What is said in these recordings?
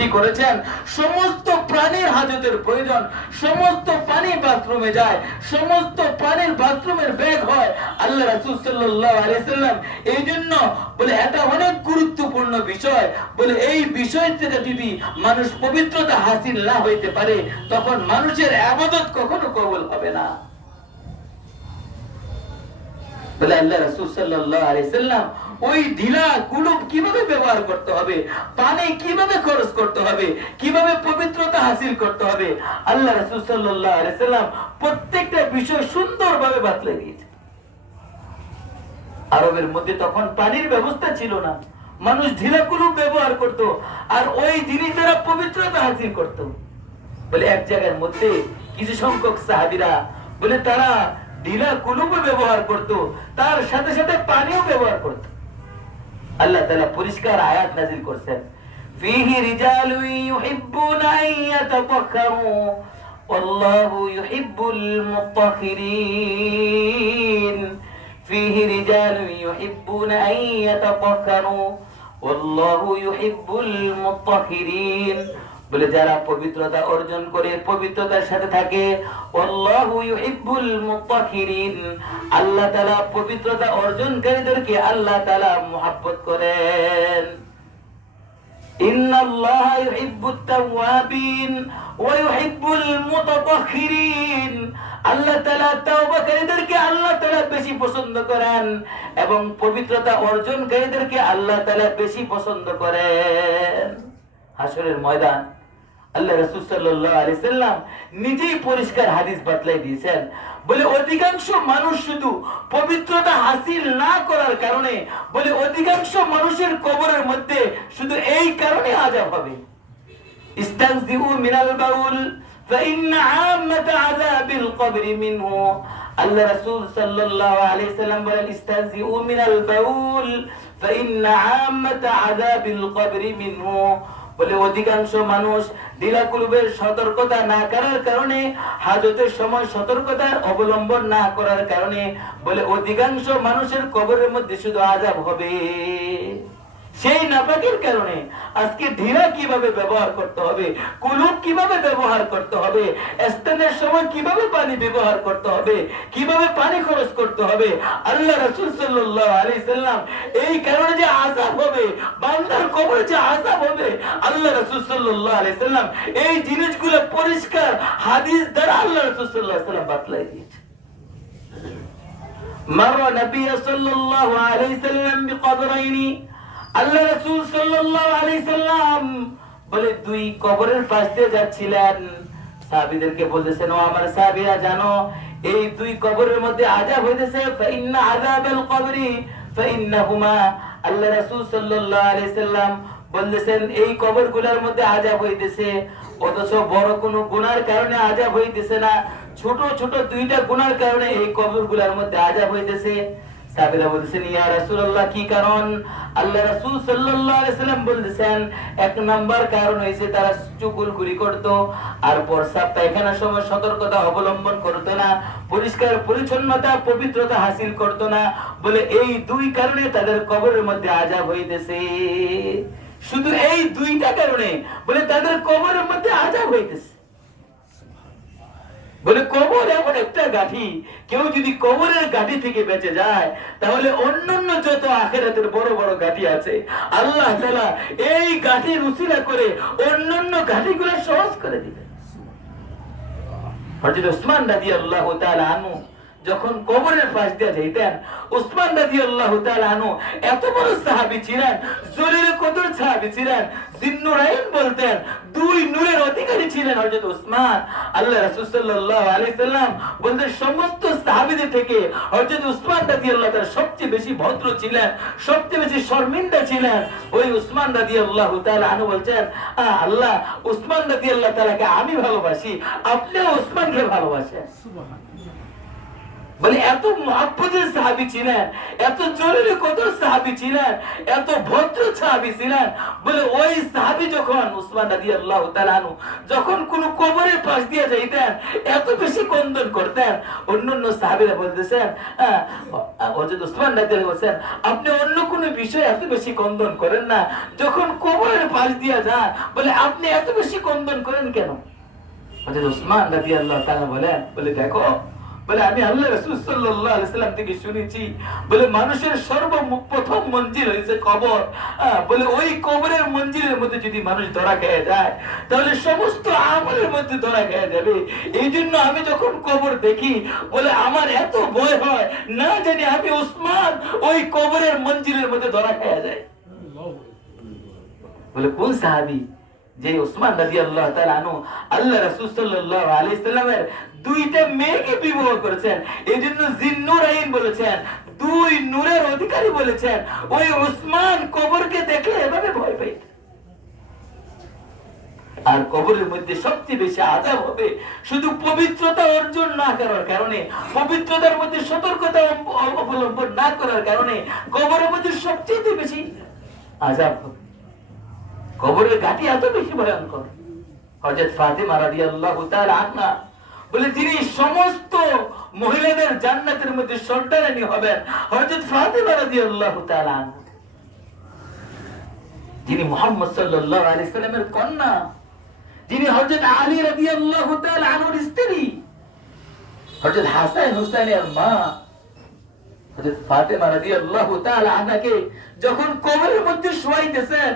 সৃষ্টি করেছেন, সমস্ত প্রাণীর হাজতের প্রয়োজন, সমস্ত পানি বাথরুমে যায়, সমস্ত পানির বাথরুমের ব্যাগ হয় আল্লাহ রাসূল সাল্লাল্লাহু আলাইহি সাল্লাম। এই জন্য বলে এটা অনেক গুরুত্বপূর্ণ বিষয়। বলে এই বিষয় থেকে যদি মানুষ পবিত্রতা হাসিল না হইতে পারে, তখন মানুষের ইবাদত কখনো কবুল হবে না। বলে আল্লাহ রাসূল সাল্লাল্লাহু আলাইহি সাল্লাম ওই ঢিলা কুলুপ কিভাবে ব্যবহার করতে হবে, পানি কিভাবে খরচ করতে হবে, কিভাবে পবিত্রতা হাসিল করতে হবে, আল্লাহ রাসূল সাল্লাল্লাহু আলাইহি সাল্লাম প্রত্যেকটা বিষয় সুন্দরভাবে বাতলে দিয়েছে। আরবের মধ্যে তখন পানির ব্যবস্থা ছিল না, মানুষ ঢিলা কুলুপ ব্যবহার করত, আর ওই জিনিস দ্বারা পবিত্রতা হাসিল করত। বলে এক জায়গার মধ্যে কিছু সংখ্যক সাহাবীরা বলে তারা ঢিলা কুলুপ ব্যবহার করত, তার সাথে সাথে পানিও ব্যবহার করত। আল্লাহ তাআলা পরিষ্কার আয়াত নাযিল করেছেন, ফীহি রিজালুন ইউহিব্বুনা আন ইয়াতাতাহহারু ওয়াল্লাহু ইউহিব্বুল মুত্তাহহিরিন। ফীহি রিজালুন ইউহিব্বুনা আন ইয়াতাতাহহারু ওয়াল্লাহু ইউহিব্বুল মুত্তাহহিরিন। বলে যারা পবিত্রতা অর্জন করে, পবিত্রতার সাথে থাকে, আল্লাহু ইউহিব্বুল মুত্তাহহিরিন, আল্লাহ তাআলা পবিত্রতা অর্জনকারীদেরকে আল্লাহ তাআলা মুহাব্বত করেন। ইন্নাল্লাহা ইউহিব্বুত তাওয়াবিন ওয়া ইউহিব্বুল মুতাতাহহিরিন, আল্লাহ তাআলা তাওবাকারীদেরকে আল্লাহ তাআলা বেশি পছন্দ করেন এবং পবিত্রতা অর্জনকারীদেরকে আল্লাহ তাআলা বেশি পছন্দ করেন। হাসরের ময়দান আল্লাহ রাসূল সাল্লাল্লাহু আলাইহি সাল্লাম নিজেই পরিষ্কার হাদিস বাতলাই দিয়েছেন। বলে অধিকাংশ মানুষ শুধু পবিত্রতা হাসিল না করার কারণে, বলে অধিকাংশ মানুষের কবরের মধ্যে শুধু এই কারণে আযাব হবে। ইস্তানজিউ মিনাল বাউল ফাইন্না আম্মাতা আযাবিল কবরি মিনহু। আল্লাহ রাসূল সাল্লাল্লাহু আলাইহি সাল্লাম বলেন, ইস্তানজিউ মিনাল বাউল ফাইন্না আম্মাতা আযাবিল কবরি মিনহু। বলে অধিকাংশ মানুষ ঢিলা কুলুপের সতর্কতা না করার কারণে, হাজতের সময় সতর্কতার অবলম্বন না করার কারণে, বলে অধিকাংশ মানুষের কবরের মধ্যে শুধু আযাব হবে। সেই নাপাকের কারণে আজকে ঢিলা কিভাবে ব্যবহার করতে হবে, কুলুপ কিভাবে ব্যবহার করতে হবে, ইস্তেঞ্জার সময় কিভাবে পানি ব্যবহার করতে হবে, কিভাবে পানি খরচ করতে হবে, আল্লাহ রাসূল সাল্লাল্লাহু আলাইহি সাল্লাম এই কারণে যে আযাব হবে, বান্দার কবরে যে আযাব হবে, আল্লাহ রাসূল সাল্লাল্লাহু আলাইহি সাল্লাম এই জিনিসগুলো পরিষ্কার হাদিস দ্বারা আল্লাহ রাসূল সাল্লাল্লাহু আলাইহি সাল্লাম বাতলাই দিয়েছে। মাররা নবী সাল্লাল্লাহু আলাইহি সাল্লাম বিকবরাইনি, আল্লাহ রাসূল সাল্লাল্লাহু আলাইহি সাল্লাম বলে দুই কবরের পাশ দিয়ে যাচ্ছিলেন, সাহাবীদেরকে বলতেছেন, ও আমার সাহাবীরা জানো এই দুই কবরের মধ্যে আযাব হইতেছে, ফাইন্না আযাবাল কবরি ফাইন্নাহুমা। আল্লাহ রাসূল সাল্লাল্লাহু আলাইহি সাল্লাম বলতেছেন এই কবরগুলোর মধ্যে আযাব হইতেছে, অথচ বড় কোনো গুনার কারণে আযাব হইতেছে না, ছোট ছোট দুইটা গুনার কারণে এই কবরগুলোর মধ্যে আযাব হইতেছে। সাহাবীরা বলছেন, ইয়া রাসূলুল্লাহ কি কারণ? আল্লাহ রাসূল সাল্লাল্লাহু আলাইহি সাল্লাম বলতেছেন, এক নাম্বার কারণ হইছে তারা চুগলখুরি করত, আর প্রস্রাব পায়খানার সময় সতর্কতা অবলম্বন করত না, পরিষ্কার পরিচ্ছন্নতা পবিত্রতা হাসিল করত না। বলে এই দুই কারণে তাদের কবরের মধ্যে আযাব হইতেছে। শুধু এই দুইটা কারণে বলে তাদের কবরের মধ্যে আযাব হইতেছে। বলে কবর এমন একটা গাঠি, কেউ যদি কবরের গাঠি থেকে বেঁচে যায় তাহলে অন্যান্য যত আখিরাতের বড় বড় গাঠি আছে আল্লাহ তাআলা এই গাঠির উসিলা করে অন্যান্য গাঠিগুলো সহজ করে দিবেন। হযরত ওসমান রাদিয়াল্লাহু তাআলা আনহু যখন কবরের পাশ দিয়ে যাইতেন, ওসমান রাদিয়াল্লাহু তাআলা আনহু এত বড় সাহাবী ছিলেন, জলিল কদর সাহাবী ছিলেন, জিন্নুরাইন বলতেন, দুই নূরের অধিকারী ছিলেন হযরত ওসমান। আল্লাহ রাসূল সাল্লাল্লাহু আলাইহি সাল্লাম বলতেন সমস্ত সাহাবীদের থেকে হযরত ওসমান রাদিয়াল্লাহু তাআলা সবচেয়ে বেশি ভদ্র ছিলেন, সবচেয়ে বেশি শর্মিন্দা ছিলেন। ওই ওসমান রাদিয়াল্লাহু তাআলা আনহু বলছেন, আল্লাহ ওসমান রাদিয়াল্লাহু তাআলাকে আমি ভালোবাসি, আপনিও ওসমানকে ভালোবাসেন। সুবহানাল্লাহ। বলে এত মহব্বতের সাহাবী ছিলেন, এত জরুরি কদর সাহাবী ছিলেন, এত ভদ্র সাহাবী ছিলেন। বলে ওই সাহাবী যখন উসমান রাদিয়াল্লাহু তাআলা আনহু যখন কোন কবরের পাশ দিয়ে যাইতেন এত বেশি ক্রন্দন করতেন। অন্যান্য সাহাবীরা বলতেছেন, হযরত উসমান রাদিয়াল্লাহু বলেন, আপনি অন্য কোন বিষয়ে এত বেশি ক্রন্দন করেন না, যখন কবরের পাশ দিয়ে যান বলে আপনি এত বেশি ক্রন্দন করেন কেন? হযরত উসমান রাদিয়াল্লাহু তাআলা বলেন, বলে দেখো, বলে আমি আল্লাহ রাসূল সাল্লাল্লাহু আলাইহি সাল্লাম থেকে শুনেছি, বলে মানুষের সর্বপ্রথম মঞ্জিল হইছে কবর। বলে ওই কবরের মঞ্জিলের মধ্যে যদি মানুষ ধরা খেয়ে যায় তাহলে সমস্ত আমলের মধ্যে ধরা খেয়ে যাবে। এই জন্য আমি যখন কবর দেখি বলে আমার এত ভয় হয়, না জানি আমি উসমান ওই কবরের মঞ্জিলের মধ্যে ধরা খেয়ে যায়। বলে কোন সাহাবী? যে উসমান রাদিয়াল্লাহু তাআলা আনহু আল্লাহ রাসূল সাল্লাল্লাহু আলাইহি সাল্লামের দুইটা মেয়েকে বিবাহ করেছেন। এজন্য জিন্নুরাইন বলেছেন, দুই নূরের অধিকারী বলেছেন। ওই উসমান কবরকে দেখলে এভাবে ভয় পাইতেন। আর কবরের মধ্যে সবচেয়ে বেশি আযাব হবে শুধু পবিত্রতা অর্জন না করার কারণে, পবিত্রতার মধ্যে সতর্কতা অবলম্বন না করার কারণে কবরের মধ্যে সবচেয়ে বেশি আযাব হবে। কবরের ঘাটি এত বেশি ভয়ঙ্কর। হযরত ফাতিমা রাদিয়াল্লাহু তাআলা আনহা বলে যিনি সমস্ত মহিলাদের জান্নাতের মধ্যে সর্দারানী হবেন, হযরত ফাতিমা রাদিয়াল্লাহু তাআলা আনহা, যিনি মুহাম্মদ সাল্লাল্লাহু আলাইহি সাল্লামের কন্যা, যিনি হযরত আলী রাদিয়াল্লাহু তাআলা আনহুর স্ত্রী, হযরত হাসান হুসাইনের মা, হযরত ফাতিমা রাদিয়াল্লাহু তাআলা আনহাকে যখন কবরের মধ্যে শোয়াইতেছেন,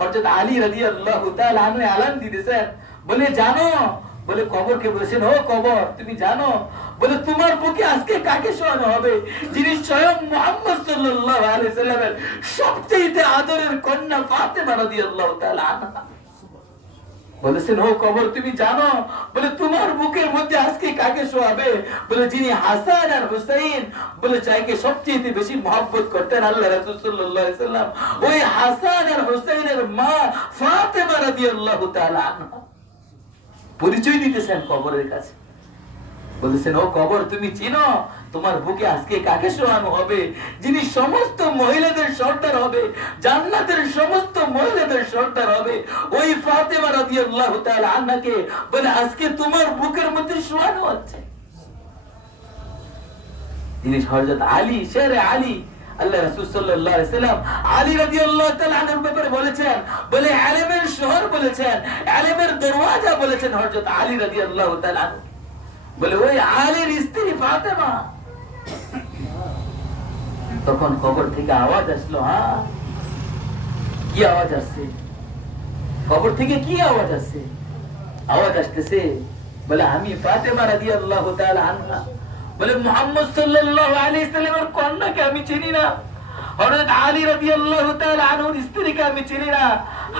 হযরত আলী রাদিয়াল্লাহু তাআলা আনহু এলান দিতেছেন, বলে জানো, বলে কবরকে বলেছেন, ও কবর তুমি জানো, বলে তোমার বুকে আজকে কাকে শোয়ানো হবে? যিনি স্বয়ং মুহাম্মদ সাল্লাল্লাহু আলাইহি সাল্লামের সবচেয়ে আদরের কন্যা ফাতিমা রাদিয়াল্লাহু তাআলা আনহা। বলেছেন, ও কবর তুমি জানো, বলে তোমার বুকের মধ্যে আজকে কাকে শোয়াবে? বলে যিনি হাসান আর হুসাইন, বলে যাকে সবচেয়ে বেশি মহব্বত করতেন আল্লাহ রাসূল সাল্লাল্লাহু আলাইহি সাল্লাম, ওই হাসান আর হুসাইনের মা ফাতিমা রাদিয়াল্লাহু তাআলা আনহা পরিচয় দিতেছেন কবরের কাছে। বলেছেন, ও কবর তুমি চিনো তোমার বুকে আজকে কাকে শোয়ানো হবে? যিনি সমস্ত মহিলাদের সর্দার হবে, জান্নাতের সমস্ত মহিলাদের সর্দার হবে, ওই ফাতিমা রাদিয়াল্লাহু তাআলা আনহাকে বলে আজকে তোমার বুকের মধ্যে শোয়ানো হচ্ছে। যিনি হযরত আলী, শেরে আলী, আল্লাহ রাসূল সাল্লাল্লাহু আলাইহি সাল্লাম আলী রাদিয়াল্লাহু তাআলা আনহুর ব্যাপারে বলেছেন, বলে ইলমের শহর বলেছেন, ইলমের দরওয়াজা বলেছেন হযরত আলী রাদিয়াল্লাহু তাআলা আনহু। বলে ওই আলীর স্ত্রী ফাতেমা। তখন কবর থেকে আওয়াজ আসলো, কি আওয়াজ আসছে? কবর থেকে কি আওয়াজ আসছে? আওয়াজ আসতেছে, বলে আমি ফাতেমা রাদিয়াল্লাহু তাআলা আনহা, বলে মুহাম্মদ সাল্লাল্লাহু আলাইহি সাল্লামের কন্যাকে আমি চিনি না, হযরত আলী রাদিয়াল্লাহু তাআলা আনহুর স্ত্রীকে আমি চিনি না,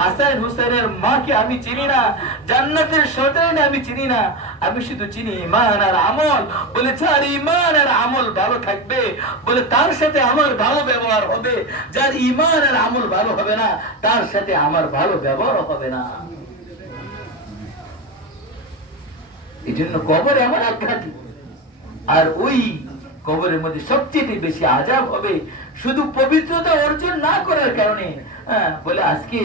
হাসান হুসাইনের মাকে আমি চিনি না, জান্নাতের সর্দারকে আমি চিনি না, আমি শুধু চিনি ঈমান আর আমল। বলে যার ঈমান আর আমল ভালো থাকবে, বলে তার সাথে আমার ভালো ব্যবহার হবে, যার ঈমান আর আমল ভালো হবে না তার সাথে আমার ভালো ব্যবহার হবে না। এজন্য কবর এমন এক ঘাঁটি, আর ওই কবরের মধ্যে সবচেয়ে বেশি আযাব হবে শুধু পবিত্রতা অর্জন না করার কারণে। বলে আজকে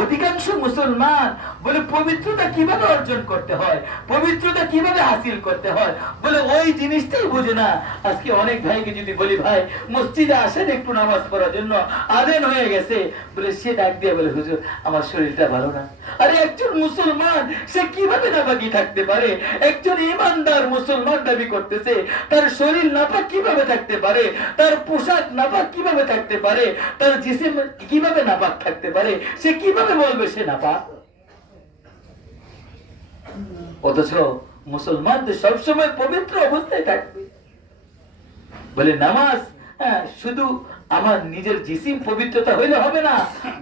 অধিকাংশ মুসলমান বলে পবিত্রতা কিভাবে অর্জন করতে হয়, পবিত্রতা কিভাবে হাসিল করতে হয়, বলে ওই জিনিসটাই বুঝে না। আজকে অনেক ভাইকে যদি বলি, ভাই মসজিদে আসেন একটু নামাজ পড়ার জন্য, আজান হয়ে গেছে, বলে সে ডাক দিয়ে বলে হুজুর আমার শরীরটা ভালো না। আরে একজন মুসলমান সে কিভাবে নাপাকি থাকতে পারে? একজন ইমানদার মুসলমান দাবি করতেছে, তার শরীর নাপাক কিভাবে থাকতে পারে? তার পোশাক নাপাক কিভাবে থাকতে পারে? তার জিসিম কিভাবে নাপাক থাকতে পারে? সে কিভাবে বলবে সে নাপাক? অথচ মুসলমানদের সবসময় পবিত্র অবস্থায় থাকবে। বলে নামাজ শুধু আমার নিজের জিসিম পবিত্রতা হইলে হবে না,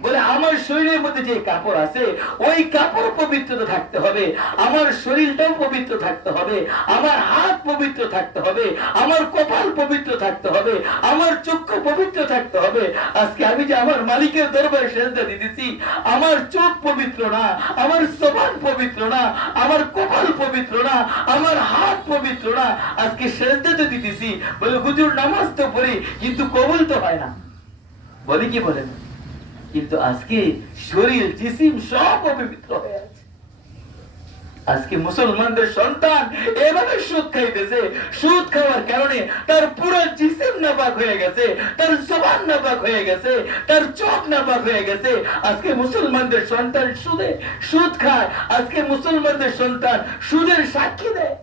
বলে আমার শরীরের মধ্যে যে কাপড় আছে ওই কাপড় পবিত্রতা থাকতে হবে, আমার শরীরটাও পবিত্র থাকতে হবে, আমার হাত পবিত্র থাকতে হবে, আমার কপাল পবিত্র থাকতে হবে, আমার চক্ষু পবিত্র থাকতে হবে। আজকে আমি যে আমার মালিকের দরবারে সেজদা দিতেছি, আমার চোখ পবিত্র না, আমার জবান পবিত্র না, আমার কপাল পবিত্র না, আমার হাত পবিত্র না, আজকে সেজদা তো দিতেছি, বলে হুজুর নামাজ তো পড়ি কিন্তু কবুল তো হয় না, বলে কি বলেন? কিন্তু আজকে শরীর জিসিম সব অপবিত্র হয়ে আছে। আজকে মুসলমানদের সন্তান এভাবে সুদ খাইতেছে, সুদ খাওয়ার কারণে তার পুরো জিসিম নাপাক হয়ে গেছে, তার জবান নাপাক হয়ে গেছে, তার চোখ নাপাক হয়ে গেছে। আজকে মুসলমানদের সন্তান সুদ খায়, আজকে মুসলমানদের সন্তান সুদের সাক্ষী দেয়।